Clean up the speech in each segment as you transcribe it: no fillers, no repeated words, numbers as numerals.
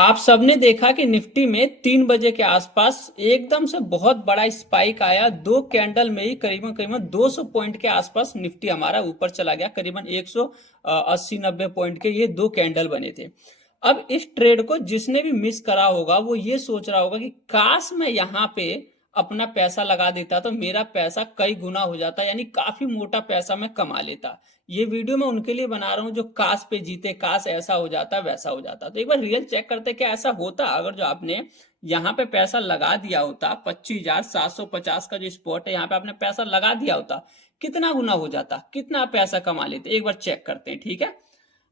आप सबने देखा कि निफ्टी में 3 बजे के आसपास एकदम से बहुत बड़ा स्पाइक आया। दो कैंडल में ही करीबन करीबन 200 पॉइंट के आसपास निफ्टी हमारा ऊपर चला गया। करीबन 180-90 पॉइंट के ये दो कैंडल बने थे। अब इस ट्रेड को जिसने भी मिस करा होगा वो ये सोच रहा होगा कि काश मैं यहाँ पे अपना पैसा लगा देता तो मेरा पैसा कई गुना हो जाता, यानी काफी मोटा पैसा मैं कमा लेता। ये वीडियो मैं उनके लिए बना रहा हूँ जो काश पे जीते, काश ऐसा हो जाता वैसा हो जाता। तो एक बार रियल चेक करते क्या ऐसा होता अगर जो आपने यहाँ पे पैसा लगा दिया होता। 25,750 का जो स्पॉट है यहाँ पे आपने पैसा लगा दिया होता, कितना गुना हो जाता, कितना पैसा कमा लेते, एक बार चेक करते हैं। ठीक है,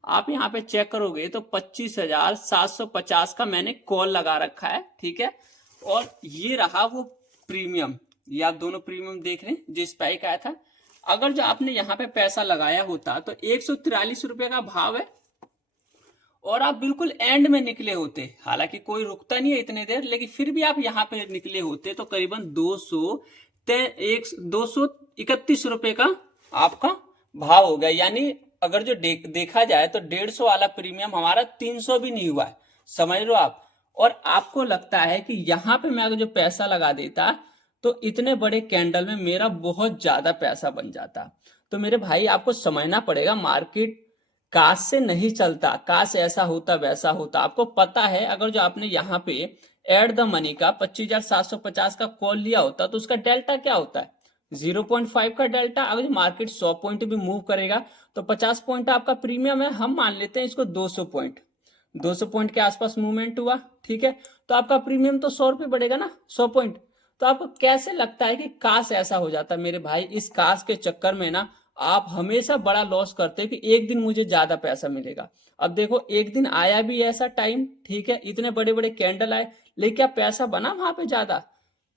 आप यहाँ पे चेक करोगे तो 25,750 का मैंने कॉल लगा रखा है। ठीक है, और ये रहा वो प्रीमियम, ये आप दोनों प्रीमियम देख रहे हैं जो स्पाइक आया था। अगर जो आपने यहाँ पे पैसा लगाया होता तो 143 रुपए का भाव है और आप बिल्कुल एंड में निकले होते। हालांकि कोई रुकता नहीं है इतने देर, लेकिन फिर भी आप यहाँ पे निकले होते तो करीबन 231 रुपए का आपका भाव हो गया। यानी अगर जो देखा जाए तो 150 वाला प्रीमियम हमारा 300 भी नहीं हुआ है, समझ लो आप। और आपको लगता है कि यहाँ पे मैं अगर जो पैसा लगा देता तो इतने बड़े कैंडल में मेरा बहुत ज्यादा पैसा बन जाता। तो मेरे भाई आपको समझना पड़ेगा, मार्केट काश से नहीं चलता, काश ऐसा होता वैसा होता। आपको पता है अगर जो आपने यहाँ पे एड द मनी का 25,750 का कॉल लिया होता तो उसका डेल्टा क्या होता है, 0.5 का डेल्टा। अगर मार्केट 100 पॉइंट भी मूव करेगा तो 50 पॉइंट आपका प्रीमियम है। हम मान लेते हैं इसको 200 पॉइंट, 200 पॉइंट के आसपास मूवमेंट हुआ। ठीक है, तो आपका प्रीमियम तो 100 रुपये बढ़ेगा ना, 100 पॉइंट। तो आपको कैसे लगता है कि काश ऐसा हो जाता। मेरे भाई इस काश के चक्कर में ना आप हमेशा बड़ा लॉस करते हैं कि एक दिन मुझे ज्यादा पैसा मिलेगा। अब देखो एक दिन आया भी ऐसा टाइम, ठीक है, इतने बड़े बड़े कैंडल आए, लेकिन क्या पैसा बना वहां पे ज्यादा?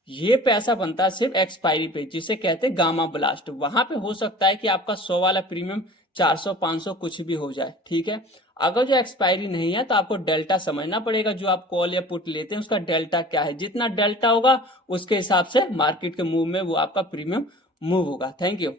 ये पैसा बनता है सिर्फ एक्सपायरी पे, जिसे कहते हैं गामा ब्लास्ट। वहां पे हो सकता है कि आपका 100 वाला प्रीमियम 400 500 कुछ भी हो जाए। ठीक है, अगर जो एक्सपायरी नहीं है तो आपको डेल्टा समझना पड़ेगा। जो आप कॉल या पुट लेते हैं उसका डेल्टा क्या है, जितना डेल्टा होगा उसके हिसाब से मार्केट के मूव में वो आपका प्रीमियम मूव होगा। Thank you.